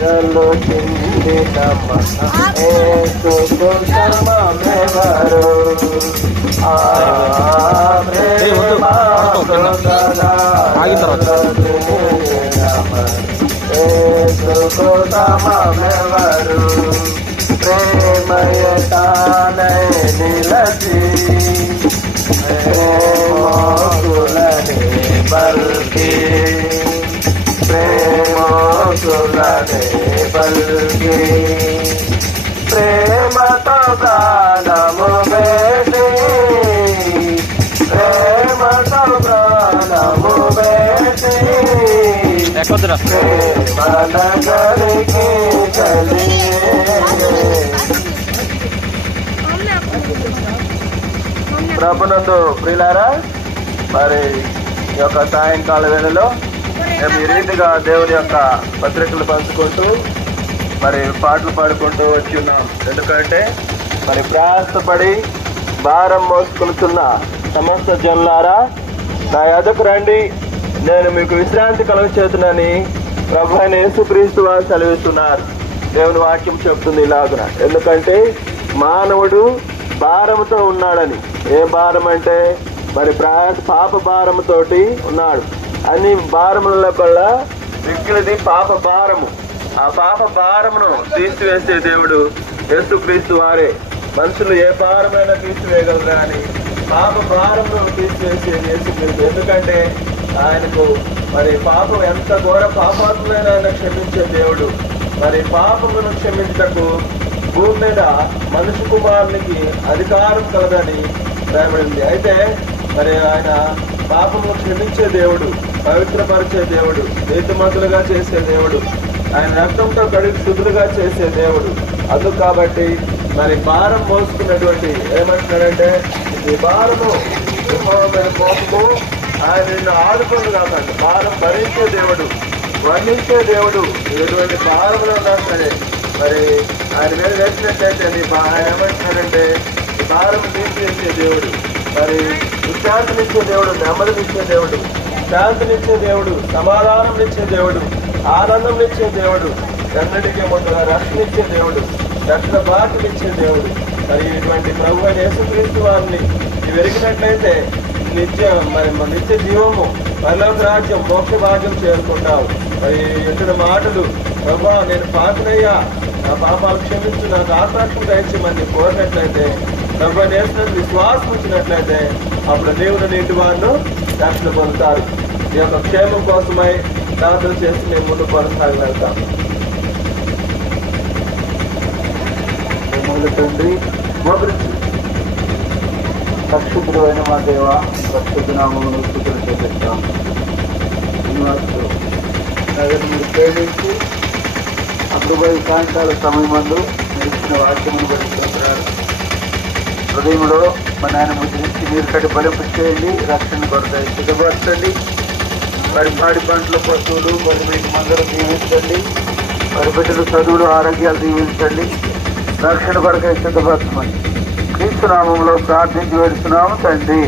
గలు చిందిన యేసుకు సమమెవరు యేసుకు సమమెవరు ప్రేమయతానై నిలచి ప్రేమోకులని బల్కి ప్రేమోకులని బల్కి ప్రేమతో ప్రాణము వేసి ప్రేమతో ప్రాణము వేసి ప్రేమ నగరికి చలి ప్రభునందు ప్రియులారా, మరి ఈ యొక్క సాయంకాల వేళలో మేము ఈ రీతిగా దేవుని యొక్క పత్రికలు పంచుకుంటూ మరి పాటలు పాడుకుంటూ వచ్చి ఉన్నాం. ఎందుకంటే మరి ప్రయాసపడి భారం మోసుకుంటున్న సమస్త జనులారా నా యొద్దకు రండి, నేను మీకు విశ్రాంతి కలుగచేతునని ప్రభు అయిన యేసుక్రీస్తు వారు సెలవిస్తున్నారు. దేవుని వాక్యం చెప్తుంది ఇలాగున. ఎందుకంటే మానవుడు భారముతో ఉన్నాడని. ఏ భారం అంటే మరి పాప భారముతోటి ఉన్నాడు. అన్ని భారముల వల్ల మిగిలిది పాప భారము. ఆ పాప భారమును తీసివేసే దేవుడు యేసుక్రీస్తు వారే. మనుషులు ఏ భారమైనా తీసివేయగలరు కానీ పాప భారమును తీసివేసే యేసుక్రీస్తు. ఎందుకంటే ఆయనకు మరి పాపం ఎంత ఘోర పాపాత్మైనా ఆయన క్షమించే దేవుడు. మరి పాపమును క్షమించటకు భూమి మీద మనుషు కుమారునికి అధికారం కలదని రాయబడింది. అయితే మరి ఆయన పాపము క్షమించే దేవుడు, పవిత్రపరిచే దేవుడు, నీతిమంతులుగా చేసే దేవుడు, ఆయన రక్తంతో కడిగి శుద్ధులుగా చేసే దేవుడు. అందుకు కాబట్టి మరి భారం మోసుకున్నటువంటి ఏమంటున్నాడంటే ఈ భారము కోపము ఆయన నిన్ను ఆదుకొని కాకండి. భారం భరించే దేవుడు, వర్ణించే దేవుడు. ఎటువంటి భారములు ఉన్నా సరే మరి ఆయన మీద వేసినట్లయితే ఆయన ఏమంటున్నాడంటే ఈ భారం తీసివేసే దేవుడు, మరి విశ్రాంతినిచ్చే దేవుడు, నెమ్మదినిచ్చే దేవుడు, శాంతినిచ్చే దేవుడు, సమాధానంనిచ్చే దేవుడు, ఆనందంనిచ్చే దేవుడు, అన్నిటికీ ముందుగా రక్షణిచ్చే దేవుడు, రక్షణ బాటనిచ్చే దేవుడు. మరి ఇటువంటి ప్రభు అయిన యేసుక్రీస్తు వారిని వెరిగినట్లయితే నిత్య జీవము, పరలోక రాజ్యం, మోక్ష భాగ్యం చేరుకుంటావు. మరి ఎటువంటి మాటలు, ప్రభా నేను పాపినయ్యా, నా పాపాలు క్షమించు, నాకు ఆత్మరక్షణ దయచేయమని కోరినట్లయితే, ప్రభు నేసిన విశ్వాసం వచ్చినట్లయితే అప్పుడు దేవుడు నీటి వారిను రక్షణ పొందుతారు. ఈ యొక్క క్షేమం కోసమై ప్రార్థన చేసి మేము ముందు కొనసాగలుగుతాం. తండ్రి మోకరించి రక్షకుడు అయిన మా దేవ, రక్షకు నామమును స్తుతులు చెల్లిస్తాం. మీరు ప్రేమించి అద్భుత సాయంకాల సమయమందు మీరు ఇచ్చిన వాక్యమును బట్టి హృదయంలో మన ఆయన ముద్రించి మీరు కట్టి బలింపు చేయండి, రక్షణ కొరత సిద్ధపరచండి. మరి పాడి పంటల పశువులు మరి మీకు మందరూ దీవించండి. మరి బిడ్డలు చదువులు ఆరోగ్యాలు దీవించండి. రక్షణ కొరకై సిద్ధపరచమని క్రీస్తు నామములో ప్రార్థించి వేడుతున్నాము తండ్రి.